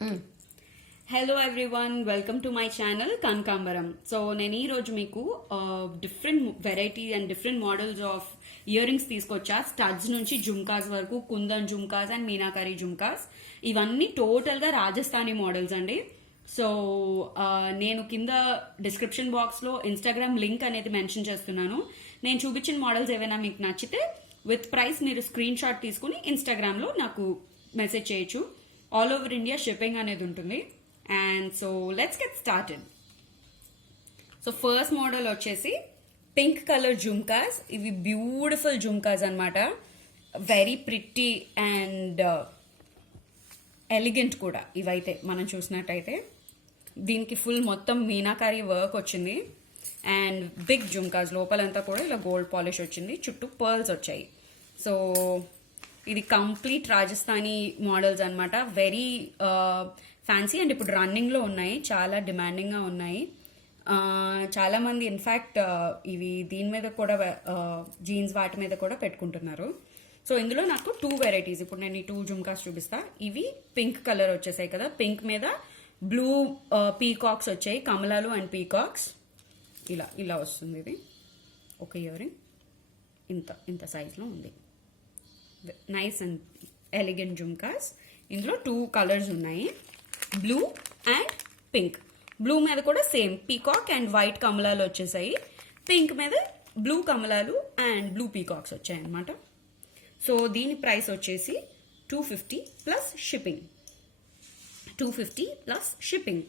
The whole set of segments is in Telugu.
Hello everyone, welcome to my channel కనకాంబరం. సో నేను ఈ రోజు మీకు different variety and different models of ear rings తీసుకొచ్చా. స్టడ్స్ నుంచి జుమ్కాస్ వరకు, కుందన్ జుమ్కాస్ అండ్ మీనాకారి జుమ్కాస్. ఇవన్నీ టోటల్ గా రాజస్థానీ మోడల్స్ అండి. సో నేను కింద డిస్క్రిప్షన్ బాక్స్ లో ఇన్స్టాగ్రామ్ లింక్ అనేది మెన్షన్ చేస్తున్నాను. నేను చూపించిన మోడల్స్ ఏవైనా మీకు నచ్చితే విత్ ప్రైస్ మీరు స్క్రీన్ షాట్ తీసుకుని ఇన్స్టాగ్రామ్ లో నాకు మెసేజ్ చేయొచ్చు. ఆల్ ఓవర్ ఇండియా షిప్పింగ్ అనేది ఉంటుంది. And so let's get started. So first model వచ్చేసి పింక్ కలర్ జుమ్కాస్. ఇవి బ్యూటిఫుల్ జుమ్కాస్ అన్నమాట. వెరీ ప్రిట్టి అండ్ ఎలిగెంట్ కూడా. ఇవైతే మనం చూసినట్టయితే దీనికి ఫుల్ మొత్తం మీనాకారి వర్క్ వచ్చింది. అండ్ బిగ్ జుమ్కాస్, లోపలంతా కూడా ఇలా గోల్డ్ పాలిష్ వచ్చింది, చుట్టూ పర్ల్స్ వచ్చాయి. సో ఇది కంప్లీట్ రాజస్థానీ మోడల్స్ అన్నమాట. వెరీ ఫ్యాన్సీ అండ్ ఇప్పుడు రన్నింగ్ లో ఉన్నాయి, చాలా డిమాండింగ్ గా ఉన్నాయి. చాలా మంది ఇన్ఫాక్ట్ ఇవి దీని మీద కూడా జీన్స్ వాటి మీద కూడా పెట్టుకుంటున్నారు. సో ఇందులో నాకు 2 వెరైటీస్, ఇప్పుడు నేను ఈ 2 జుమ్కాస్ చూపిస్తా. ఇవి పింక్ కలర్ వచ్చేసాయి కదా, పింక్ మీద బ్లూ పీకాక్స్ వచ్చాయి, కమలాలు అండ్ పీకాక్స్. ఇలా ఇలా వస్తుంది. ఇది ఒక ఇయర్ రింగ్ ఇంత ఇంత సైజ్లో ఉంది. Nice and elegant jhumkas. ఇందులో 2 కలర్స్ ఉన్నాయి, బ్లూ అండ్ పింక్. బ్లూ మీద కూడా సేమ్ పీకాక్ అండ్ వైట్ కమలాలు వచ్చేసాయి. పింక్ మీద బ్లూ కమలాలు అండ్ బ్లూ పీకాక్స్ వచ్చాయి అన్నమాట. సో దీని ప్రైస్ వచ్చేసి 250 plus shipping. 250 plus shipping.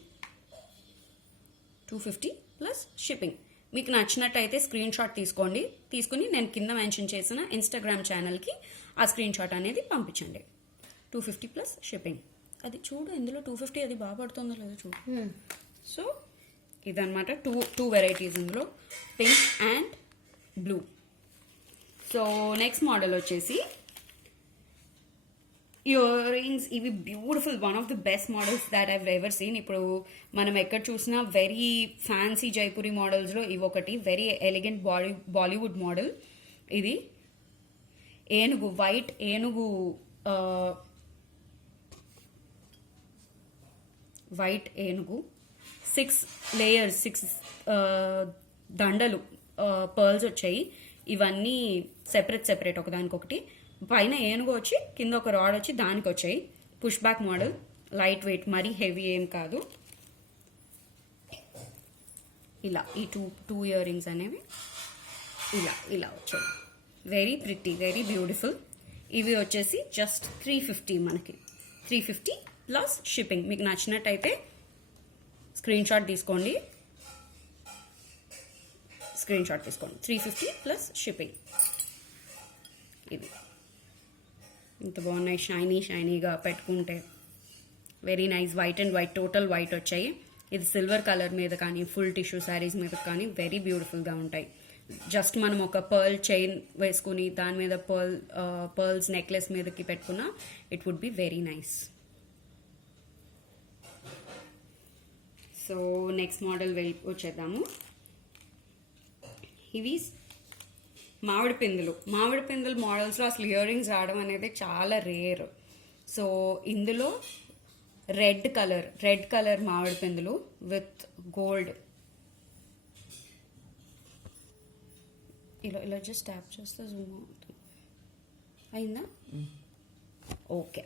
250 plus shipping. మీకు నచ్చినట్టయితే స్క్రీన్ షాట్ తీసుకోండి. తీసుకుని నేను కింద మెన్షన్ చేసిన ఇన్స్టాగ్రామ్ ఛానల్కి ఆ స్క్రీన్ షాట్ అనేది పంపించండి. 250 ప్లస్ షిప్పింగ్. అది చూడు, ఇందులో 250 అది బాగా పడుతుందో లేదో చూడు. సో ఇదన్నమాట టూ వెరైటీస్ ఇందులో, pink and blue. So next model వచ్చేసి ఇయర్ రింగ్స్. ఇవి beautiful, one of the best models that I've ever seen. ఇప్పుడు మనం ఎక్కడ చూసినా వెరీ ఫ్యాన్సీ జైపూరి మోడల్స్లో ఇవి ఒకటి. Very elegant Bollywood model. ఇది ఏనుగు, వైట్ ఏనుగు, వైట్ ఏనుగు, 6 లేయర్స్, 6 దండలు పర్ల్స్ వచ్చాయి. ఇవన్నీ సెపరేట్ ఒకదానికొకటి. పైన ఏనుగు వచ్చి కింద ఒక రాడ్ వచ్చి దానికి వచ్చాయి. Push back model, light weight, మరీ హెవీ ఏం కాదు. ఇలా ఈ టూ ఇయర్ రింగ్స్ అనేవి ఇలా ఇలా వచ్చాయి. Very pretty, very beautiful. ఇవి వచ్చేసి జస్ట్ 350 మనకి. 350 ప్లస్ షిప్పింగ్. మీకు నచ్చినట్టయితే స్క్రీన్ షాట్ తీసుకోండి. 350 ప్లస్ షిప్పింగ్. ఇది ఇంత బాగున్నాయి, షైనీగా పెట్టుకుంటే very nice. White and white, total white వచ్చాయి. ఇది సిల్వర్ కలర్ మీద కానీ ఫుల్ టిష్యూ శారీస్ మీద కానీ వెరీ బ్యూటిఫుల్గా ఉంటాయి. జస్ట్ మనం ఒక పర్ల్ చైన్ వేసుకుని దాని మీద పర్ల్స్ నెక్లెస్ మీదకి పెట్టుకున్నా it would be very nice. So next model వచ్చేద్దాము. ఇవి మామిడి పిందులు మోడల్స్లో అసలు ఇయర్ రింగ్స్ రావడం అనేది చాలా రేర్. సో ఇందులో రెడ్ కలర్ మామిడి పిందులు విత్ గోల్డ్. ఇలా జస్ట్ ట్యాప్ చేస్తే జూమ్ అవుతుంది. అయిందా? ఓకే.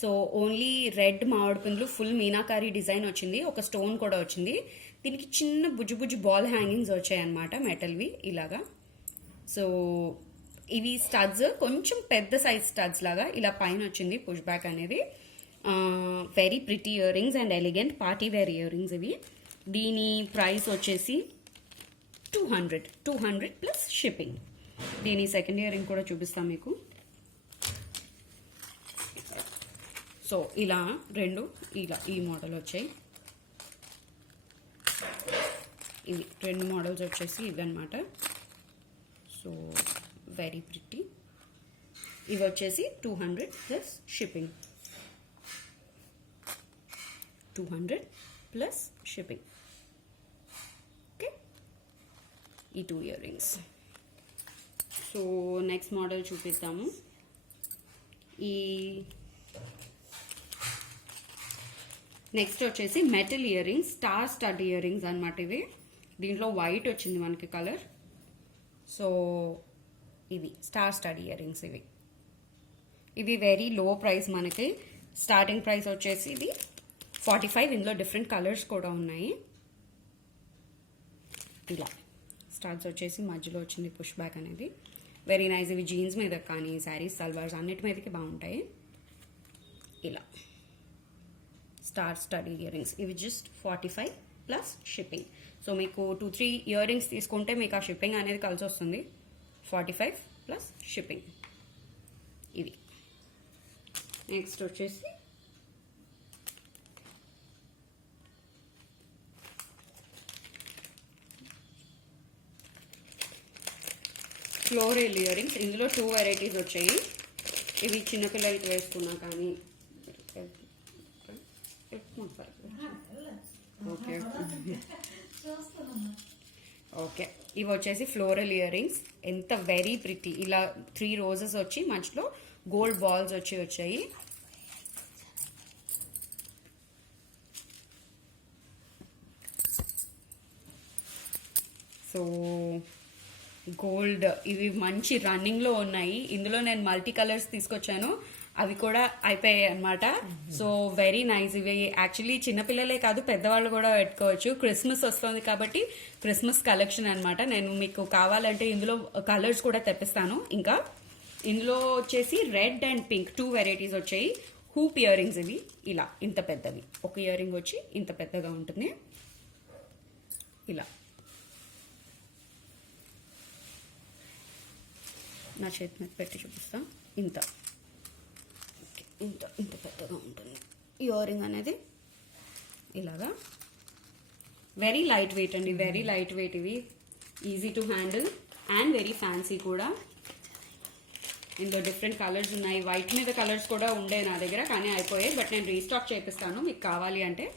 సో ఓన్లీ రెడ్ మామిడి పిందులు, ఫుల్ మీనాకారి డిజైన్ వచ్చింది, ఒక స్టోన్ కూడా వచ్చింది. దీనికి చిన్న బుజ్జి బాల్ హ్యాంగింగ్స్ వచ్చాయి అన్నమాట, మెటల్వి ఇలాగా. సో ఇవి స్టడ్స్, కొంచెం పెద్ద సైజ్ స్టడ్స్ లాగా ఇలా పైన వచ్చింది పుష్ బ్యాక్ అనేది. Very pretty earrings and elegant party wear earrings ఇవి. దీని ప్రైస్ వచ్చేసి 200 ప్లస్ షిప్పింగ్. దీని సెకండ్ ఇయర్ రింగ్ కూడా చూపిస్తాం మీకు. సో ఇలా రెండు ఇలా ఈ మోడల్ వచ్చాయి. ఇవి 2 మోడల్స్ వచ్చేసి ఇవి అనమాట. So very pretty. ఇవి వచ్చేసి 200 plus shipping. 200 plus shipping. Okay, ఈ 2 ear rings. So next model చూపిస్తాము. ఈ నెక్స్ట్ వచ్చేసి metal ear rings, star stud ear rings అనమాట ఇవి. దీంట్లో వైట్ వచ్చింది మనకి కలర్. సో ఇవి స్టార్ స్టడ్ ఇయర్ రింగ్స్. ఇవి వెరీ లో ప్రైస్. మనకి స్టార్టింగ్ ప్రైస్ వచ్చేసి ఇది 45. ఇందులో డిఫరెంట్ కలర్స్ కూడా ఉన్నాయి. ఇలా స్టార్స్ వచ్చేసి మధ్యలో వచ్చింది పుష్ బ్యాక్ అనేది. Very nice. ఇవి జీన్స్ మీద కానీ శారీస్, సల్వార్స్ అన్నిటి మీదకి బాగుంటాయి. ఇలా స్టార్ స్టడ్ ఇయర్ రింగ్స్. ఇవి జస్ట్ 45 ప్లస్ షిప్పింగ్. సో మీకు 2-3 ఇయర్ రింగ్స్ తీసుకుంటే మీకు ఆ షిప్పింగ్ అనేది కలిసి వస్తుంది. 45 ప్లస్ షిప్పింగ్. ఇవి నెక్స్ట్ వచ్చేసి ఫ్లోరల్ ఇయర్ రింగ్స్. ఇందులో 2 వెరైటీస్ వచ్చాయి. ఇవి చిన్నపిల్లలకి వేసుకున్నా కానీ ఓకే ఓకే. ఇవి వచ్చేసి ఫ్లోరల్ ఇయర్ రింగ్స్. ఎంత వెరీ ప్రిటీ. ఇలా 3 రోజెస్ వచ్చి మధ్యలో గోల్డ్ బాల్స్ వచ్చాయి. సో గోల్డ్ ఇవి మంచి రన్నింగ్లో ఉన్నాయి. ఇందులో నేను మల్టీ కలర్స్ తీసుకొచ్చాను, అవి కూడా అయిపోయాయి అనమాట. So very nice. ఇవి యాక్చువల్లీ చిన్నపిల్లలే కాదు పెద్దవాళ్ళు కూడా పెట్టుకోవచ్చు. క్రిస్మస్ వస్తుంది కాబట్టి క్రిస్మస్ కలెక్షన్ అనమాట. నేను మీకు కావాలంటే ఇందులో కలర్స్ కూడా తెప్పిస్తాను. ఇంకా ఇందులో వచ్చేసి రెడ్ అండ్ పింక్ 2 వెరైటీస్ వచ్చాయి. Hoop ear rings. ఇవి ఇలా ఇంత పెద్దవి. ఒక ఇయర్ రింగ్ వచ్చి ఇంత పెద్దగా ఉంటుంది. ఇలా నా చేతి మీద పెట్టి చూపిస్తా. ఇంత ఇంత ఇంత పెద్దగా ఉంటుంది ఇయర్ రింగ్ అనేది. ఇలాగా వెరీ లైట్ వెయిట్ అండి. Very light weight. ఇవి easy to handle and very fancy కూడా. ఇందులో డిఫరెంట్ కలర్స్ ఉన్నాయి. వైట్ మీద కలర్స్ కూడా ఉండే నా దగ్గర కానీ అయిపోయాయి. బట్ నేను రీస్టాక్ చేపిస్తాను మీకు కావాలి అంటే.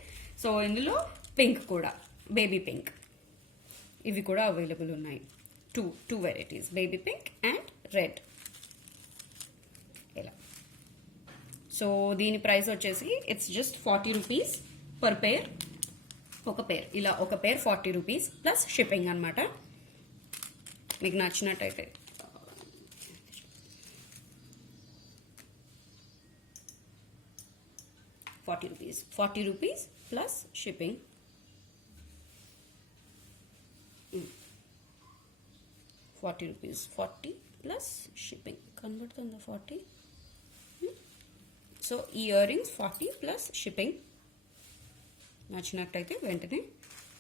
సో ఇందులో పింక్ కూడా, బేబీ పింక్, ఇవి కూడా అవైలబుల్ ఉన్నాయి. Two varieties, baby pink and red. ఇలా. సో దీని ప్రైస్ వచ్చేసి ఇట్స్ జస్ట్ 40 రూపీస్ పర్ పేర్. ఒక పేర్ ఇలా ఒక పేర్ 40 రూపీస్ ప్లస్ షిప్పింగ్ అనమాట. మీకు నచ్చినట్టయితే $40 ప్లస్ షిప్పింగ్. $40 ప్లస్ షిప్పింగ్ కనబడుతుందా 40. సో ఈ ఇయర్ రింగ్స్ 40 ప్లస్ షిప్పింగ్. నచ్చినట్టయితే వెంటనే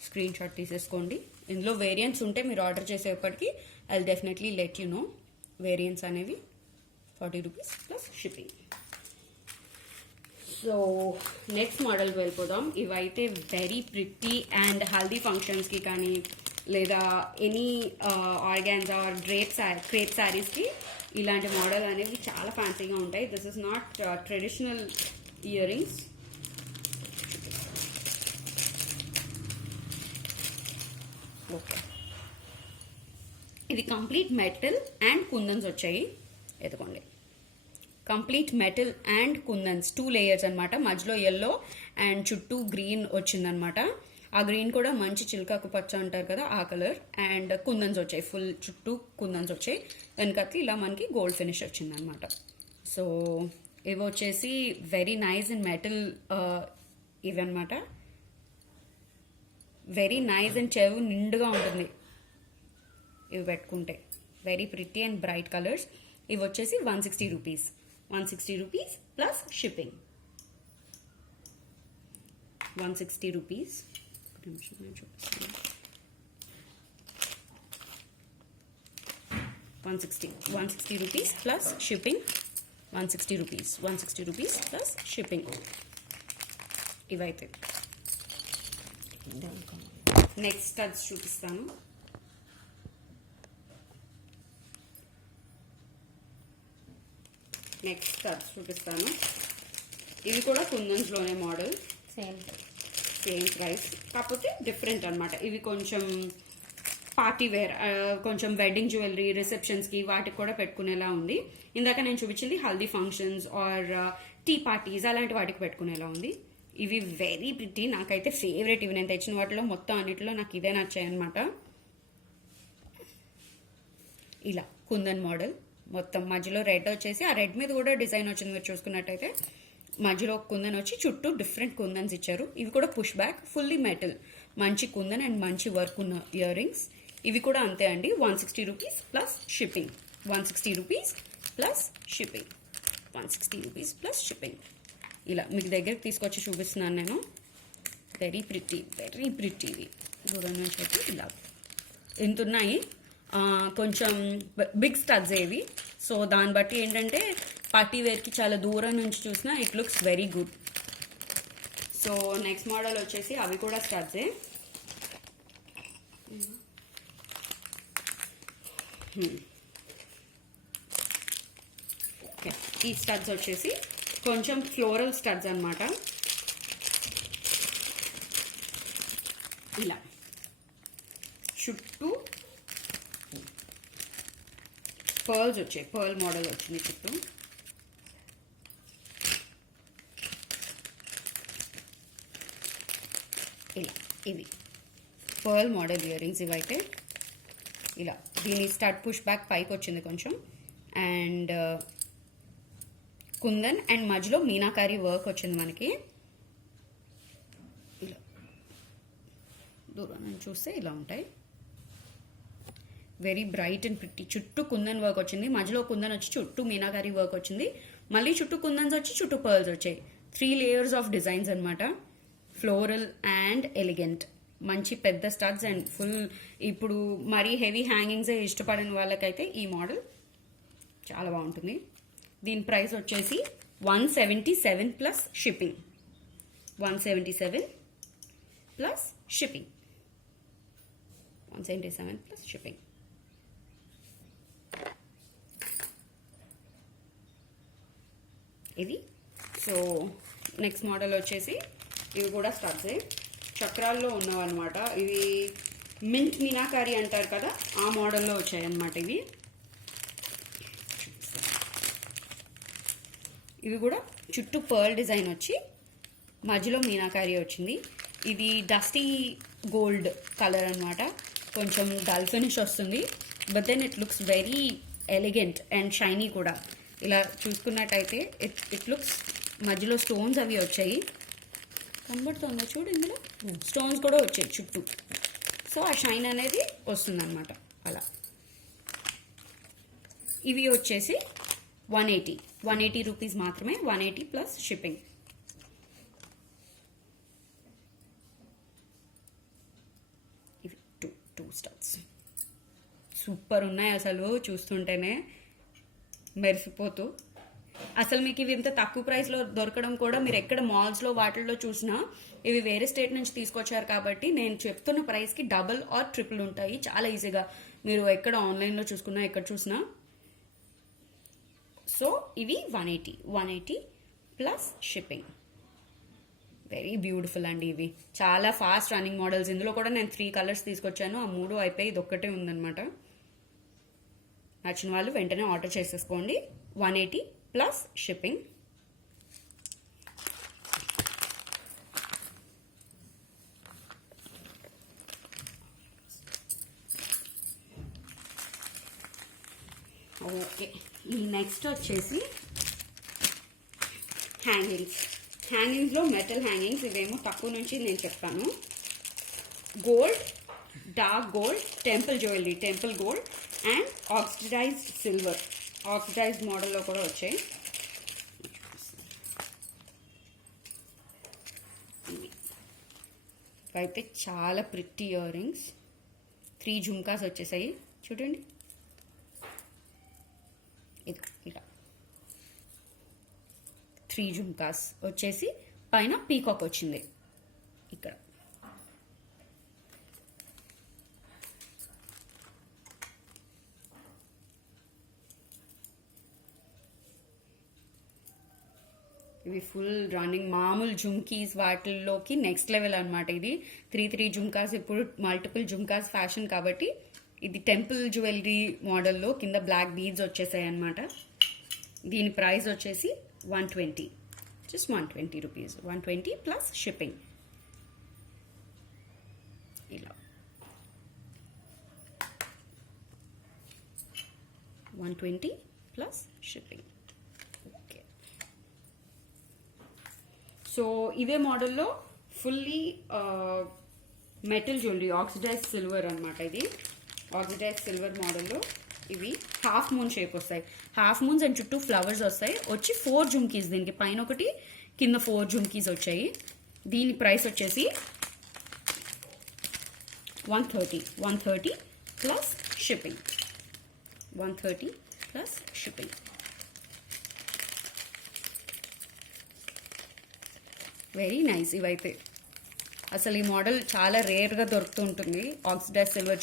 స్క్రీన్ షాట్ తీసేసుకోండి. ఇందులో వేరియంట్స్ ఉంటే మీరు ఆర్డర్ చేసేప్పటికి I will definitely let you know variants అనేవి. $40 ప్లస్ షిప్పింగ్. సో నెక్స్ట్ మోడల్కి వెళ్ళిపోదాం. ఇవైతే వెరీ ప్రిటీ అండ్ హల్దీ ఫంక్షన్స్కి కానీ లేదా ఎనీ ఆర్గాన్జా ఆర్ క్రేప్ శారీస్కి ఇలాంటి మోడల్ అనేవి చాలా ఫ్యాన్సీగా ఉంటాయి. This is not traditional ear rings. Okay, ఇది కంప్లీట్ మెటల్ అండ్ కుందన్స్ వచ్చాయి. ఎదుకోండి, complete metal and kundans 2 layers అనమాట. మధ్యలో ఎల్లో అండ్ చుట్టూ గ్రీన్ వచ్చిందనమాట. ఆ గ్రీన్ కూడా మంచి చిలకాకు పచ్చ అంటారు కదా, ఆ కలర్. అండ్ కుందన్స్ వచ్చాయి, ఫుల్ చుట్టూ కుందన్స్ వచ్చాయి. వెనకకి ఇలా మనకి గోల్డ్ ఫినిష్ వచ్చిందనమాట. సో ఇవి వచ్చేసి వెరీ నైస్ ఇన్ మెటల్ ఇవి అనమాట. వెరీ నైస్ అండ్ చెవు నిండుగా ఉంటుంది ఇవి పెట్టుకుంటే. Very pretty and bright colours. ఇవి వచ్చేసి 160 rupees. 160 rupees plus shipping. 160 rupees. 160 rupees plus shipping. 160 rupees plus shipping. ఇవైతే నెక్స్ట్ స్టడ్స్ చూపిస్తాను. ఇవి కూడా కుందన్స్లోనే మోడల్. సేమ్ ప్రైస్, కాకపోతే డిఫరెంట్ అనమాట. ఇవి కొంచెం పార్టీ వేర్, కొంచెం వెడ్డింగ్ జ్యువెలరీ, రిసెప్షన్స్కి వాటికి కూడా పెట్టుకునేలా ఉంది. ఇందాక నేను చూపించింది haldi functions or tea parties అలాంటి వాటికి పెట్టుకునేలా ఉంది. ఇవి వెరీ ప్రిటీ, నాకైతే ఫేవరెట్. ఇవి నేను తెచ్చిన వాటిలో మొత్తం అన్నిటిలో నాకు ఇవే నచ్చాయి అనమాట. ఇలా కుందన్ మోడల్, మొత్తం మధ్యలో రెడ్ వచ్చేసి, ఆ రెడ్ మీద కూడా డిజైన్ వచ్చింది. మీరు చూసుకున్నట్టయితే మధ్యలో కుందన్ వచ్చి చుట్టూ డిఫరెంట్ కుందన్స్ ఇచ్చారు. ఇవి కూడా పుష్ బ్యాక్, ఫుల్లీ మెటల్, మంచి కుందన్ అండ్ మంచి వర్క్ ఉన్న ఇయర్ రింగ్స్. ఇవి కూడా అంతే అండి, 160 rupees plus shipping. 160 rupees plus shipping. 160 rupees plus shipping. ఇలా మీకు దగ్గరికి తీసుకొచ్చి చూపిస్తున్నాను నేను. Very pretty, very pretty. ఇవి దూరం నుంచి అయితే ఇలా ఎంత ఉన్నాయి. కొంచెం బిగ్ స్టడ్స్ ఏవి, సో దాన్ని బట్టి ఏంటంటే పార్టీ వేర్కి చాలా దూరం నుంచి చూసినా it looks very good. So next model వచ్చేసి అవి కూడా స్టడ్సే. ఈ స్టడ్స్ వచ్చేసి కొంచెం ఫ్లోరల్ స్టడ్స్ అన్నమాట. ఇలా చుట్టూ పర్ల్స్ వచ్చాయి, పర్ల్ మోడల్ వచ్చింది చుట్టూ. ఇలా ఇవి పర్ల్ మోడల్ ఇయర్ రింగ్స్. ఇవైతే ఇలా దీని స్టడ్ పుష్ బ్యాక్ పైకి వచ్చింది కొంచెం, అండ్ కుందన్ అండ్ మధ్యలో మీనాకారి వర్క్ వచ్చింది మనకి. ఇలా దూరం నుంచి చూస్తే ఇలా ఉంటాయి. Very bright and pretty. చుట్టూ కుందన్ వర్క్ వచ్చింది, మధ్యలో కుందన్ వచ్చి చుట్టూ మీనాకారి వర్క్ వచ్చింది, మళ్ళీ చుట్టూ కుందన్స్ వచ్చి చుట్టూ పర్ల్స్ వచ్చాయి. 3 లేయర్స్ ఆఫ్ డిజైన్స్ అనమాట. ఫ్లోరల్ అండ్ ఎలిగెంట్, మంచి పెద్ద స్టడ్స్ అండ్ ఫుల్. ఇప్పుడు మరీ హెవీ హ్యాంగింగ్స్ ఇష్టపడిన వాళ్ళకైతే ఈ మోడల్ చాలా బాగుంటుంది. దీని ప్రైస్ వచ్చేసి 177 plus shipping. 177 plus shipping. 177 plus shipping. ఇది. సో నెక్స్ట్ మోడల్ వచ్చేసి ఇవి కూడా స్టడ్సే, చక్రాల్లో ఉన్నవన్నమాట. ఇవి మింట్ మీనాకారి అంటారు కదా, ఆ మోడల్లో వచ్చాయన్నమాట ఇవి. ఇవి కూడా చుట్టూ పర్ల్ డిజైన్ వచ్చి మధ్యలో మీనాకారి వచ్చింది. ఇది డస్టీ గోల్డ్ కలర్ అనమాట, కొంచెం డల్ ఫినిష్ వస్తుంది, but then it looks very elegant and shiny కూడా. ఇలా చూసుకున్నట్టయితే ఇట్ లుక్స్, మధ్యలో స్టోన్స్ అవి వచ్చాయి, కనబడుతుందో చూడు, ఇందులో స్టోన్స్ కూడా వచ్చాయి చుట్టూ. సో ఆ షైన్ అనేది వస్తుందన్నమాట అలా. ఇవి వచ్చేసి 180 రూపీస్ మాత్రమే. 180 ప్లస్ షిప్పింగ్. ఇవి టూ స్టడ్స్ సూపర్ ఉన్నాయి అసలు, చూస్తుంటేనే మెరిసిపోతూ. అసలు మీకు ఇవి ఇంత తక్కువ ప్రైస్లో దొరకడం కూడా, మీరు ఎక్కడ మాల్స్లో వాటిల్లో చూసినా ఇవి వేరే స్టేట్ నుంచి తీసుకొచ్చారు కాబట్టి నేను చెప్తున్న ప్రైస్కి డబుల్ ఆర్ ట్రిపుల్ ఉంటాయి చాలా ఈజీగా, మీరు ఎక్కడ ఆన్లైన్లో చూసుకున్నా ఎక్కడ చూసినా. సో ఇవి 180 ప్లస్ షిప్పింగ్. వెరీ బ్యూటిఫుల్ అండి. ఇవి చాలా ఫాస్ట్ రన్నింగ్ మోడల్స్. ఇందులో కూడా నేను 3 కలర్స్ తీసుకొచ్చాను, ఆ 3 అయిపోయి ఇది ఒక్కటే ఉందన్నమాట. నచ్చిన వాళ్ళు వెంటనే ఆర్డర్ చేసేసుకోండి. 180 ప్లస్ షిప్పింగ్. ఓకే, ఈ నెక్స్ట్ వచ్చేసి హ్యాంగింగ్స్లో మెటల్ హ్యాంగింగ్స్. ఇవేమో తక్కువ నుంచి నేను చెప్తాను. Gold, dark gold, temple jewellery, temple gold and oxidised silver. Oxidised మోడల్లో కూడా వచ్చాయి. అయితే చాలా ప్రిట్టి ఇయర్ రింగ్స్. 3 జుమ్కాస్ వచ్చేసాయి చూడండి. ఇలా 3 జుమ్కాస్ వచ్చేసి పైన పీకాక్ వచ్చింది ఇక్కడ. ఇవి ఫుల్ రన్నింగ్ మామూలు జుమ్కీస్ వాటిల్లోకి నెక్స్ట్ లెవెల్ అనమాట. ఇది 3 జుమ్కాస్. ఇప్పుడు మల్టిపుల్ జుమ్కాస్ ఫ్యాషన్ కాబట్టి ఇది టెంపుల్ జ్యువెలరీ మోడల్లో కింద బ్లాక్ బీడ్స్ వచ్చేసాయి అనమాట. దీని ప్రైస్ వచ్చేసి 120. Just 120 rupees. 120 plus shipping. ఇలా 120 ప్లస్ షిప్పింగ్. ఓకే, సో ఇదే మోడల్లో fully metal jewellery, oxidise silver అనమాట. ఇది ఆక్సిడైజ్ సిల్వర్ మోడల్లో ఇవి హాఫ్ మూన్ షేప్ వస్తాయి. హాఫ్ మూన్స్ అండ్ చుట్టూ ఫ్లవర్స్ వస్తాయి. వచ్చి 4 జుమ్కీస్, దీనికి పైన ఒకటి కింద 4 జుమ్కీస్ వచ్చాయి. దీని ప్రైస్ వచ్చేసి 130 plus shipping. 130 plus shipping. Very nice. ఇవైతే అసలు ఈ మోడల్ చాలా రేర్గా దొరుకుతూ ఉంటుంది ఆక్సిడైజ్ సిల్వర్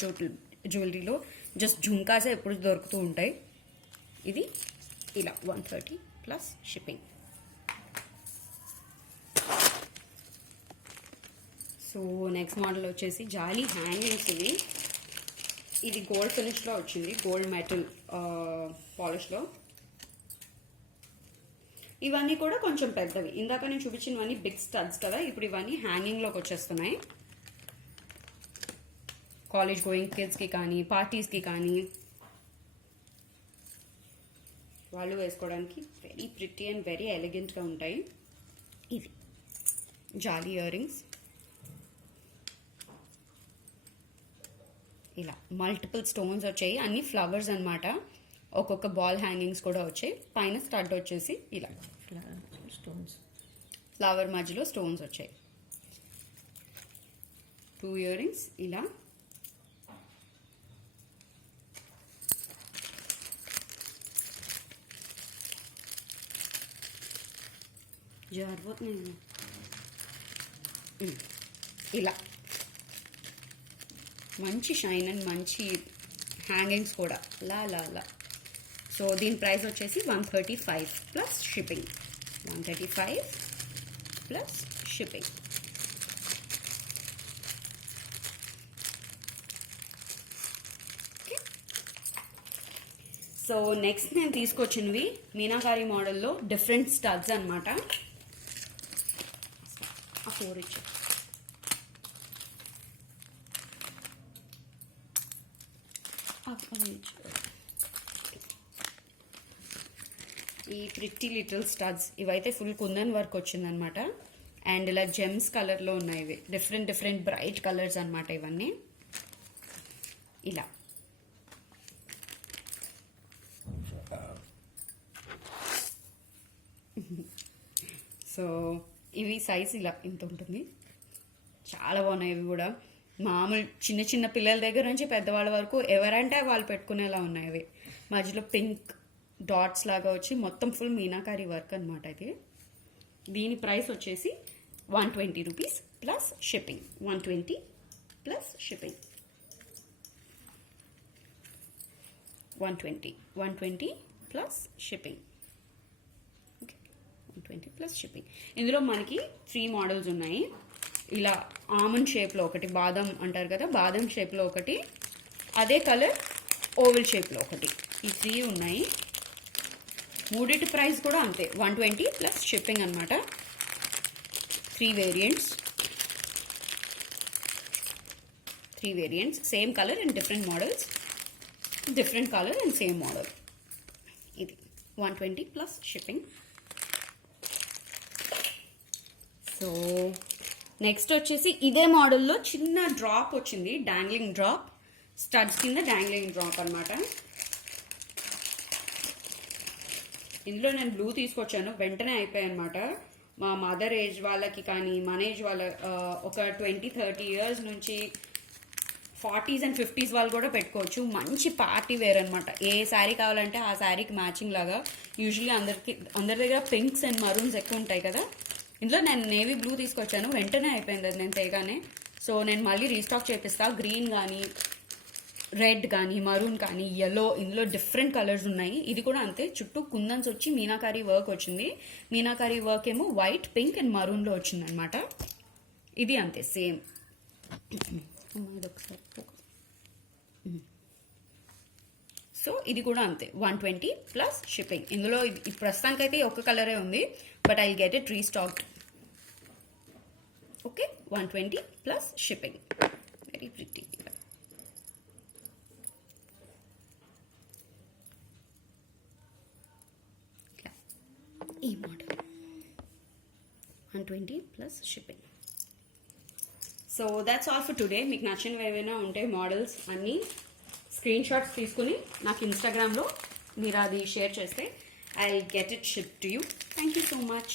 జ్యువెలరీలో. జస్ట్ జుమ్కాసే ఎప్పుడు దొరుకుతూ ఉంటాయి. ఇది ఇలా 130 plus shipping. So next model వచ్చేసి జాలీ హ్యాంగింగ్స్. ఇది గోల్డ్ ఫినిష్లో వచ్చింది, గోల్డ్ మెటల్ పాలిష్లో. ఇవన్నీ కూడా కొంచెం పెద్దవి. ఇందాక నేను చూపించినవన్నీ బిగ్ స్టడ్స్ కదా, ఇప్పుడు ఇవన్నీ హ్యాంగింగ్లోకి వచ్చేస్తున్నాయి. కాలేజ్ గోయింగ్ కిడ్స్కి కానీ, పార్టీస్కి కానీ వాళ్ళు వేసుకోవడానికి వెరీ ప్రిటీ అండ్ వెరీ ఎలిగెంట్గా ఉంటాయి. ఇది జాలీ ఇయర్ రింగ్స్. ఇలా మల్టిపుల్ స్టోన్స్ వచ్చాయి, అన్ని ఫ్లవర్స్ అనమాట. ఒక్కొక్క బాల్ హ్యాంగింగ్స్ కూడా వచ్చాయి. పైన స్టడ్ వచ్చేసి ఇలా స్టోన్స్, ఫ్లవర్ మధ్యలో స్టోన్స్ వచ్చాయి. 2 ఇయర్ రింగ్స్ ఇలా. జారిపోతున్నాయి ఇలా. మంచి షైన్ అండ్ మంచి హ్యాంగింగ్స్ కూడా లా. సో దీని ప్రైస్ వచ్చేసి 135 plus shipping. 135 plus shipping. Okay, so next నేను తీసుకొచ్చినవి మీనాకారి మోడల్లో డిఫరెంట్ స్టడ్స్ అనమాట. 4 ఇచ్చి ఈ ప్రిట్టి లిటిల్ స్టడ్స్. ఇవైతే ఫుల్ కుందన్ వర్క్ వచ్చిందనమాట. అండ్ ఇలా జెమ్స్ కలర్లో ఉన్నాయి. ఇవి డిఫరెంట్ బ్రైట్ కలర్స్ అనమాట ఇవన్నీ. ఇలా సో ఇవి సైజ్ ఇలా ఇంత ఉంటుంది. చాలా బాగున్నాయి. ఇవి కూడా మామూలు చిన్న పిల్లల దగ్గర నుంచి పెద్దవాళ్ళ వరకు ఎవరంటే వాళ్ళు పెట్టుకునేలా ఉన్నాయి. ఇవి మధ్యలో పింక్ డాట్స్ లాగా వచ్చి మొత్తం ఫుల్ మీనాకారి వర్క్ అనమాట ఇది. దీని ప్రైస్ వచ్చేసి 120 rupees plus shipping. 120 plus shipping. 120 plus shipping. Okay, 120 plus shipping. ఇందులో మనకి 3 మోడల్స్ ఉన్నాయి. ఇలా ఆమండ్ షేప్లో ఒకటి, బాదం అంటారు కదా, బాదం షేప్లో ఒకటి, అదే కలర్ ఓవెల్ షేప్లో ఒకటి. ఈ 3 ఉన్నాయి. మూడిటి ప్రైస్ కూడా అంతే 120 ప్లస్ షిప్పింగ్ అనమాట. 3 variants, same colour and different models, different colour and same model. ఇది 120 ప్లస్ షిప్పింగ్. సో నెక్స్ట్ వచ్చేసి ఇదే మోడల్లో చిన్న డ్రాప్ వచ్చింది, డాంగ్లింగ్ డ్రాప్, స్టడ్స్ కింద డాంగ్లింగ్ డ్రాప్ అనమాట. ఇందులో నేను బ్లూ తీసుకొచ్చాను, వెంటనే అయిపోయాయి అనమాట. మా మదర్ ఏజ్ వాళ్ళకి కానీ మన ఏజ్ వాళ్ళ ఒక 20-30 ఇయర్స్ నుంచి 40s and 50s వాళ్ళు కూడా పెట్టుకోవచ్చు. మంచి పార్టీ వేర్ అనమాట. ఏ శారీ కావాలంటే ఆ శారీకి మ్యాచింగ్ లాగా. యూజువల్లీ అందరి దగ్గర పింక్స్ అండ్ మరూన్స్ ఎక్కువ ఉంటాయి కదా. ఇందులో నేను నేవీ బ్లూ తీసుకొచ్చాను, వెంటనే అయిపోయింది అది నేను తేగానే. సో నేను మళ్ళీ రీస్టాక్ చేపిస్తాను. గ్రీన్ కానీ, రెడ్ కానీ, మరూన్ కానీ, ఎల్లో, ఇందులో డిఫరెంట్ కలర్స్ ఉన్నాయి. ఇది కూడా అంతే, చుట్టూ కుందన్స్ వచ్చి మీనాకారి వర్క్ వచ్చింది. మీనాకారి వర్క్ ఏమో వైట్, పింక్ అండ్ మరూన్లో వచ్చింది అనమాట. ఇది అంతే సేమ్. సో ఇది కూడా అంతే 120 ప్లస్ షిప్పింగ్. ఇందులో ప్రస్తుతానికైతే ఒక్క కలరే ఉంది. but I'll get it restocked. Okay, 120 plus shipping. Very pretty. Yeah. E model 120 plus shipping. So that's all for today. మీకు నచ్చినవి ఏవైనా ఉంటే మోడల్స్ అన్నీ స్క్రీన్ షాట్స్ తీసుకుని నాకు ఇన్స్టాగ్రామ్లో మీరు అది షేర్ చేస్తే I get it ship to you. Thank you so much.